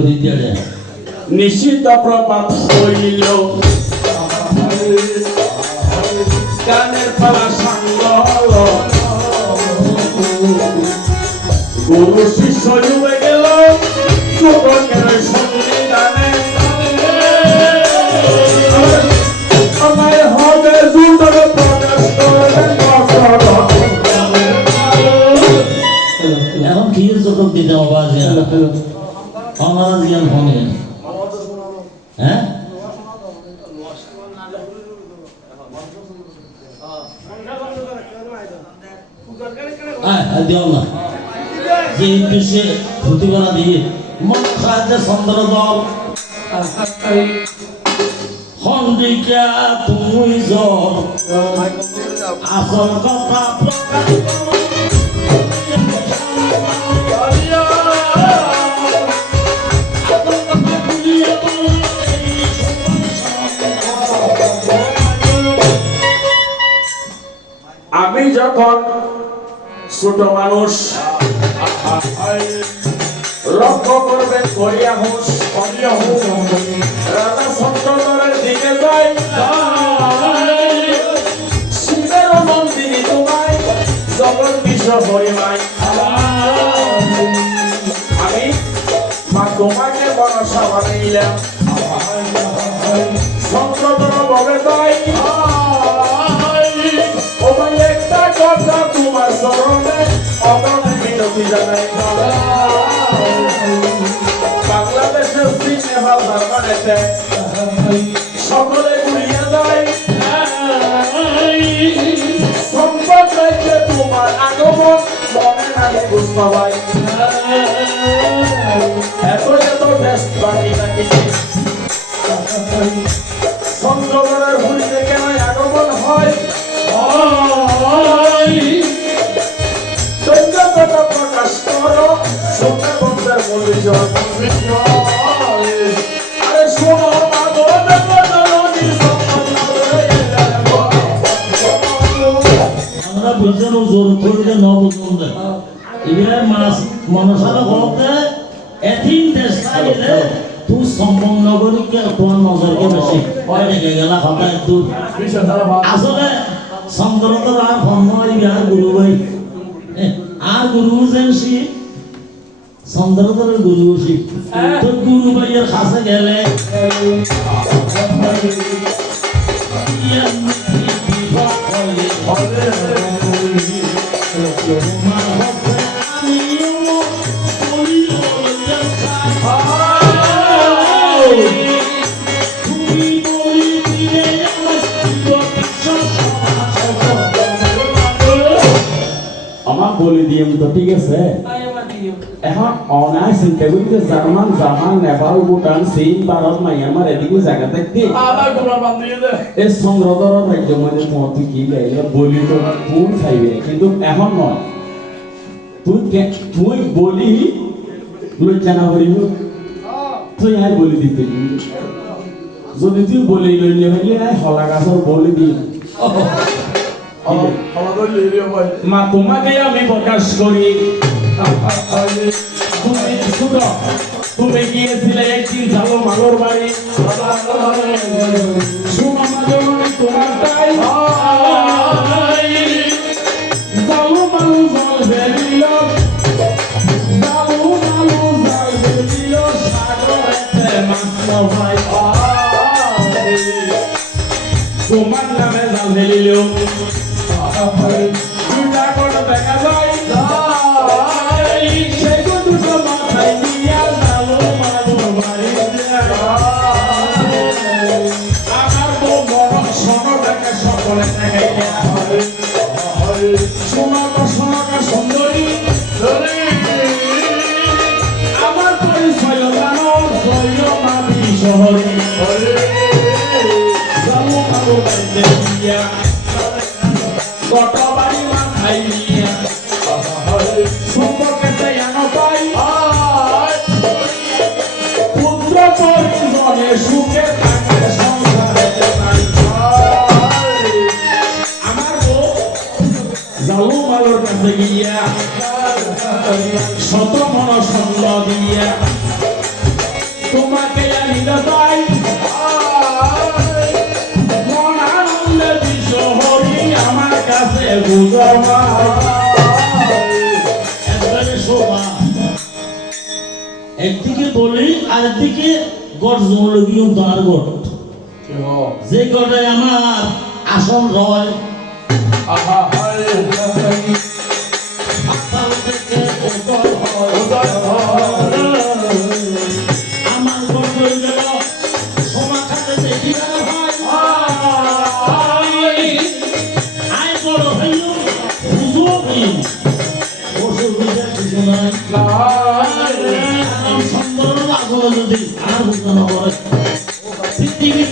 শেষ করে দিতে নিশ্চিত প্রভাব হইল গানের পালা সাঙ্গ গুরু শিষ্য গেল। যুবকের দিও না। যে উদ্দেশ্যে করা দিয়ে মন সাহায্যে চন্দ্র দল খন্ডিকা তুমি জ্বর আসল কথা প্রকাশ আমি যখন ছোট মানুষ। লক্ষ্য করবেন করিয়া হুস করিয়া হুস। রাজা সন্তরের দিকে যাই শিবের মন্দিরে তোমায় জগৎ বিশ্ব হরিমাই আমি মা তোমাকে মনসা বানাইলাম বাংলাদেশের সিনেমা জার্মানেতে সকলে ঘুরিয়ে যায় সম্পদ তোমার আগমন, মনে নাগে এত দেশ বাকি নাকি। আমরা বুঝছেন জোর করলে ন বুঝুন। এগুলা মাছ মনসারা বলতে এথিন দেশ খাইলে তুই গেলা কথা একটু। আসলে চন্দ্রতর আর ধর্ম আর গুরু ভাই আর গুরু যেন সি চন্দ্রতর গুরু সি তো গুরু ভাইয়ের কাছে গেলে আমার বলে দিয়ে তো ঠিক আছে। এখন অনায় চিন্তা করি যে জার্মান জাপান নেপাল ভুটান চীন ভারত মায়ানমার এদিকে জায়গা দেখতে এই চন্দ্রধর রাজ্য মধ্যে মতি কি গাইলে বলি তো চাইবে কিন্তু এখন নয়। তুই তুই বলি লজ্জা না করিব? তুই আর বলি দিতে যদি তুই বলি লইলে হইলে আই হলা গাছর বলি দি মা তোমাকে আমি প্রকাশ করি। তুমি শুনো তুমি গিয়েছিলে একদিন যাব মালোর বাড়ি তোমার তাই যাব মালু জল বেরিল যাব মালু জল বেরিল সাগরেতে মাছ ভাই তোমার নামে জাল বেরিল দিয়া কত বাড়ি মাথায় নিয়া সম্পর্কে জানো পাই পুত্র পরিজনে সুখে থাকে সংসারে আমার বউ জালু মালোর কাছে গিয়া শত মন সঙ্গ দিয়া একদিকে বলি আর একদিকে গড় জমলগিও তার গড়। যে গড়ে আমার আসন রয়। পাতাল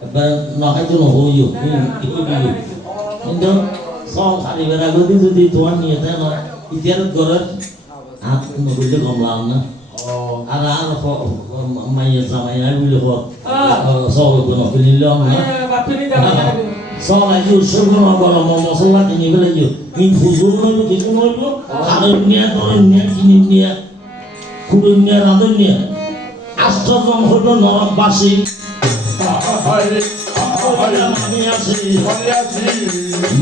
এবার না খাইতে না হইও কিন্তু খালি বেড়া গদি যদি তোমার নিয়ে থাকে না ইতিহাস ঘরের হাত নবুঝে কমলাম না আর আর মাইয়া জামাই আর বুঝলে সল কোনো কিনিলাম না সবাই যে উৎসব বলো মশলা কিনে ফেলে যে এই ফুজুর নইব কিছু নইব খালের নিয়ে দরের নিয়ে কিনে নিয়ে খুঁড়ে নিয়ে রাঁধের নিয়ে আশ্চর্য হইল নরকবাসী আমি আছি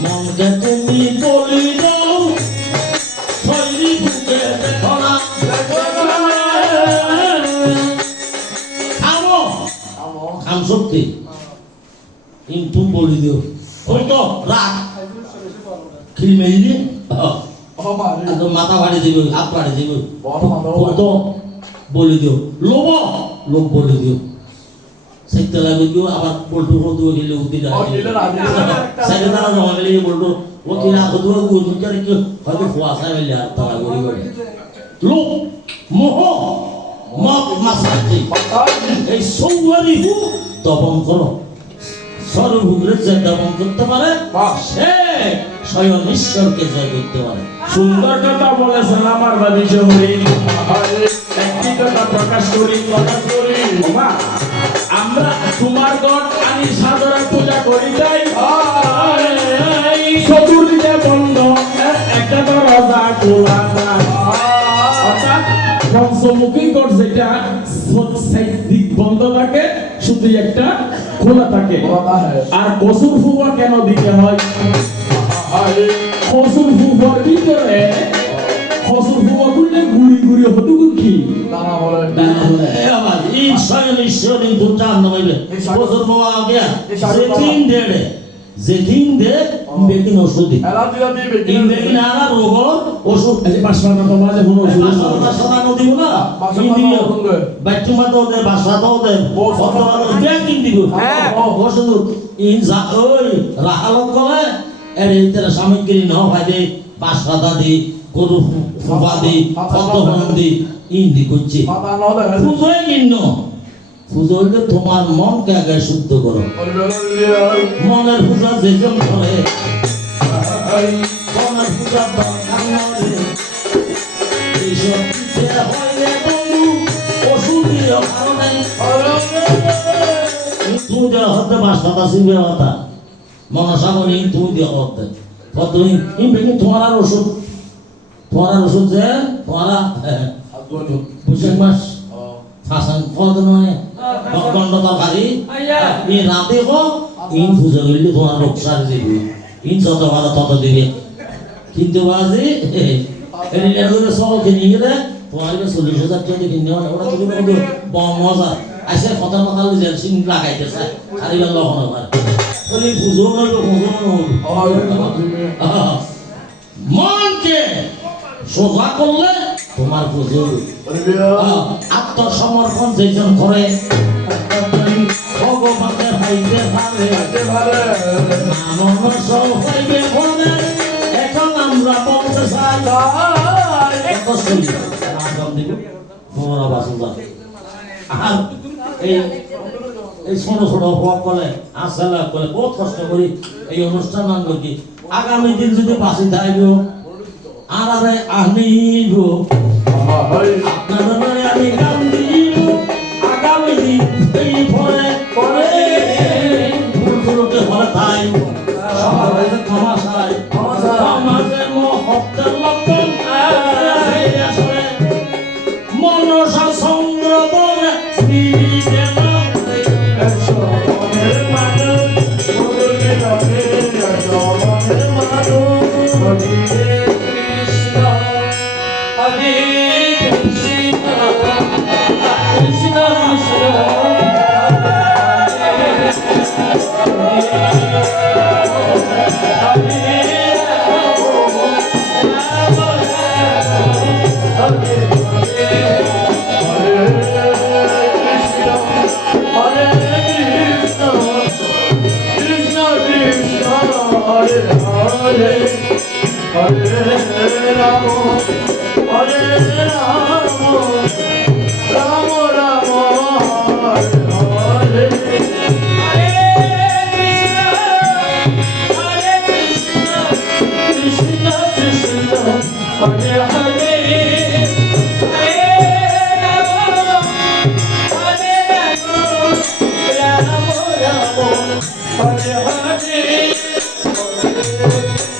মনকে তুমি বলি দাও বুকে খাম শক্তি। কিন্তু বলি দিও। ওই তো রাখ। খিল মাথা ভাড়ি দিব হাত ভাড়ি দিব। বলি দিও। লোভ লোভ বলি দিও। লাগবে দিও আবার বলটু কত গেলে যায় সেটা তারা জমা গেলে বলটু ও কি না গুণ করে কি হয়তো ফুয়াশা মেলে আর তারা গড়ি গড়ি লোভ মোহ মত মাসাতি এই সৌয়ারিহু দমন করো সর্বভূমরে যে দমন করতে পারে সে স্বয়ং ঈশ্বরকে জয় করতে পারে সুন্দর কথা বলেছেন আমার বাদী শহরে একটি কথা প্রকাশ করি প্রকাশ করি মা শুধু একটা খোলা থাকে। আর কসুর ফুয়া কেন দিতে হয়? কসুর ফুয়ার ভিতরে কসুর ফুয়া করলে গুড়ি গুড়ি কি? আবার এই ঈশ্বর আগে। যেদিন দেড়ে যেদিন দে বেকিন ওষুধি আনা রোগর ওষুধ যে পাঁচশো টাকা মাঝে কোনো ওষুধ? বাসা না বাচ্চা তো দে বাসা তো দিব ওষুধ ইন যা ওই রাহালত এর ইতরা সামগ্রী ন ভাই দে বাসা দি গরু ফুফা দি পদ্ম দি ইন দি করছে। পুজোয় কিন্ন পুজো হইলে তোমার মনকে আগে শুদ্ধ করো। মনের পূজা যেজন করে মনের পূজা দরকার নয়। এইসব হইলে বন্ধু? ওষুধ কারণে। তুমি দেওয়া হতে মনসা তুমি দেওয়া হতে। কিন্তু তোমার আর ওষুধ। তোমার আর ওষুধ যে তোমার বুঝেন মাস? শাসন কত নয় দণ্ড তরকারি এই রাতে কো ইন পুজো করলে তোমার লোক সার ইন যত ভালো তত দিবে কিন্তু বাজি এর করে সব কিনে গেলে তোমার চল্লিশ হাজার টাকা কিনে ওটা তুমি কিন্তু মজা। আসে কথা কথা লিজের সিং লাগাইতে চায় খারিবার লহন আবার বলি পুজো নইব পুজো মনকে সোজা করলে তোমার পুজো আত্মসমর্পণ যেজন করে ভগবানের হাইতে পারে হইবে বলে এখন আমরা বলতে চাই আর। এই এই ছোট ছোট হওয়া বলে আসলে বলে বহুত কষ্ট করি এই অনুষ্ঠান আনব কি আগামী দিন যদি বাসি থাকব আর আরে আপনার আমি todo